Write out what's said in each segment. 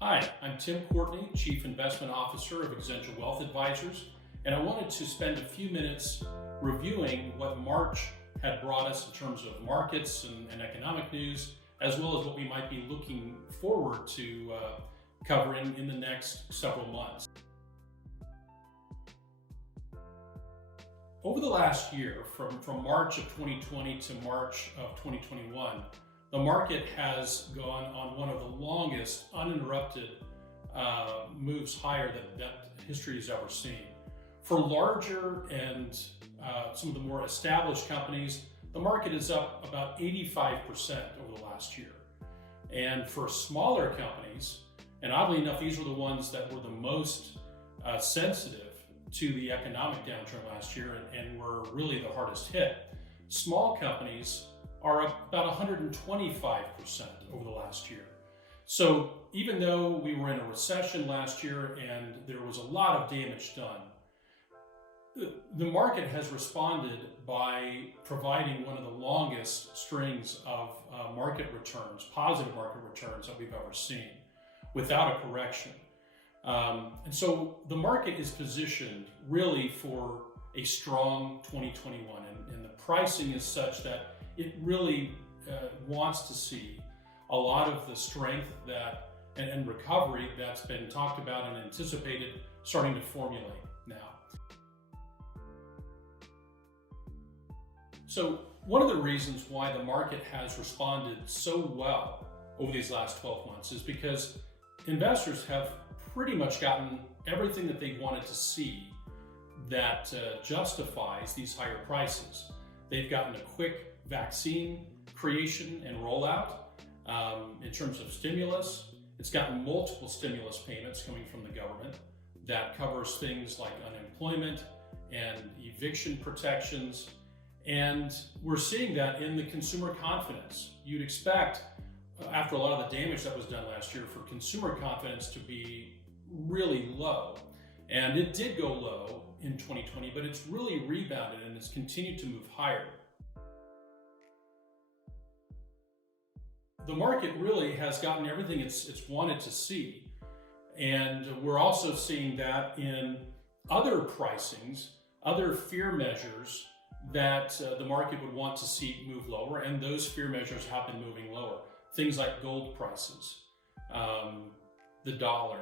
Hi, I'm Tim Courtney, Chief Investment Officer of Exencial Wealth Advisors, and I wanted to spend a few minutes reviewing what March had brought us in terms of markets and economic news, as well as what we might be looking forward to covering in the next several months. Over the last year, from March of 2020 to March of 2021, the market has gone on one of the longest uninterrupted moves higher that history has ever seen. For larger and some of the more established companies, the market is up about 85% over the last year. And for smaller companies, and oddly enough, these were the ones that were the most sensitive to the economic downturn last year and were really the hardest hit, small companies are up about 125% over the last year. So even though we were in a recession last year and there was a lot of damage done, the market has responded by providing one of the longest strings of market returns, positive market returns that we've ever seen without a correction. And so the market is positioned really for a strong 2021, and the pricing is such that it really wants to see a lot of the strength that and recovery that's been talked about and anticipated starting to formulate now. So one of the reasons why the market has responded so well over these last 12 months is because investors have pretty much gotten everything that they wanted to see that justifies these higher prices. They've gotten a quick vaccine creation and rollout in terms of stimulus. It's gotten multiple stimulus payments coming from the government that covers things like unemployment and eviction protections. And we're seeing that in the consumer confidence. You'd expect, after a lot of the damage that was done last year, for consumer confidence to be really low. And it did go low in 2020, but it's really rebounded and it's continued to move higher. The market really has gotten everything it's wanted to see. And we're also seeing that in other pricings, other fear measures that the market would want to see move lower, and those fear measures have been moving lower. Things like gold prices, the dollar,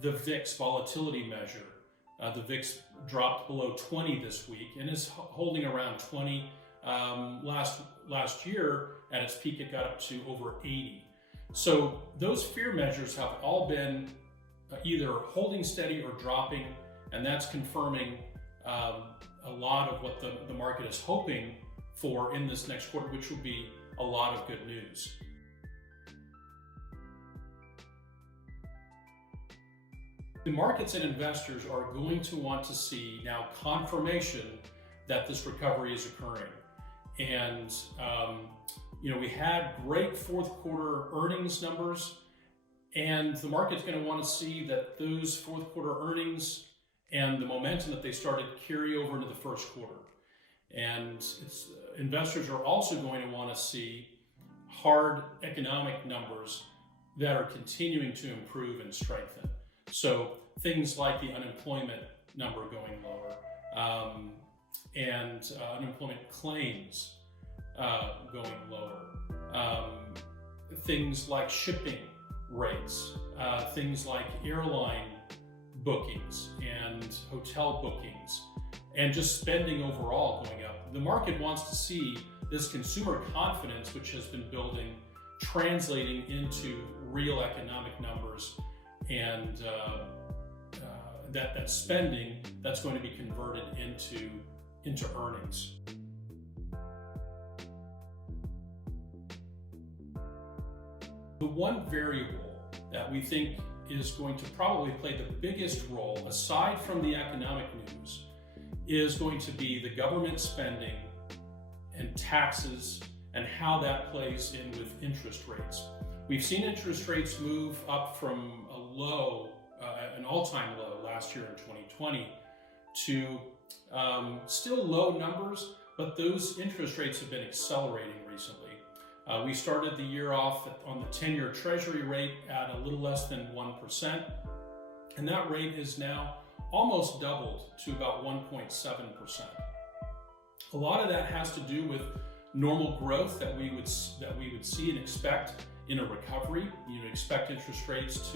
the VIX volatility measure. The VIX dropped below 20 this week and is holding around 20. Last year, at its peak, it got up to over 80. So those fear measures have all been either holding steady or dropping, and that's confirming a lot of what the market is hoping for in this next quarter, which will be a lot of good news. The markets and investors are going to want to see now confirmation that this recovery is occurring. And, we had great fourth quarter earnings numbers, and the market's going to want to see that those fourth quarter earnings and the momentum that they started carry over into the first quarter. And investors are also going to want to see hard economic numbers that are continuing to improve and strengthen. So things like the unemployment number going lower, and unemployment claims going lower, things like shipping rates, things like airline bookings and hotel bookings, and just spending overall going up. The market wants to see this consumer confidence, which has been building, translating into real economic numbers, and that spending that's going to be converted into earnings. The one variable that we think is going to probably play the biggest role, aside from the economic news, is going to be the government spending and taxes and how that plays in with interest rates. We've seen interest rates move up from a low, an all-time low last year in 2020 to still low numbers, but those interest rates have been accelerating recently. We started the year off on the 10-year Treasury rate at a little less than 1%, and that rate is now almost doubled to about 1.7%. A lot of that has to do with normal growth that we would see and expect in a recovery. You'd expect interest rates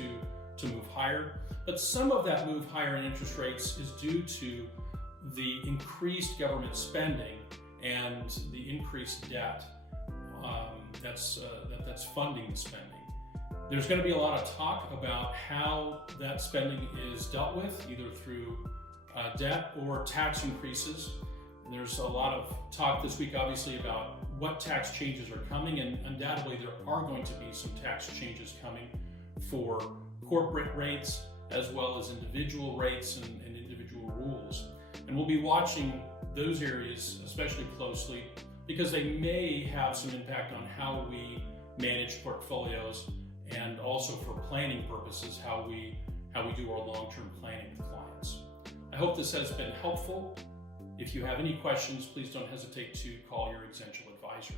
to move higher, but some of that move higher in interest rates is due to the increased government spending and the increased debt that's funding the spending. There's going to be a lot of talk about how that spending is dealt with, either through debt or tax increases. There's a lot of talk this week, obviously, about what tax changes are coming, and undoubtedly there are going to be some tax changes coming for corporate rates as well as individual rates and individual rules. And we'll be watching those areas especially closely because they may have some impact on how we manage portfolios and also for planning purposes, how we do our long-term planning with clients. I hope this has been helpful. If you have any questions, please don't hesitate to call your Exencial advisor.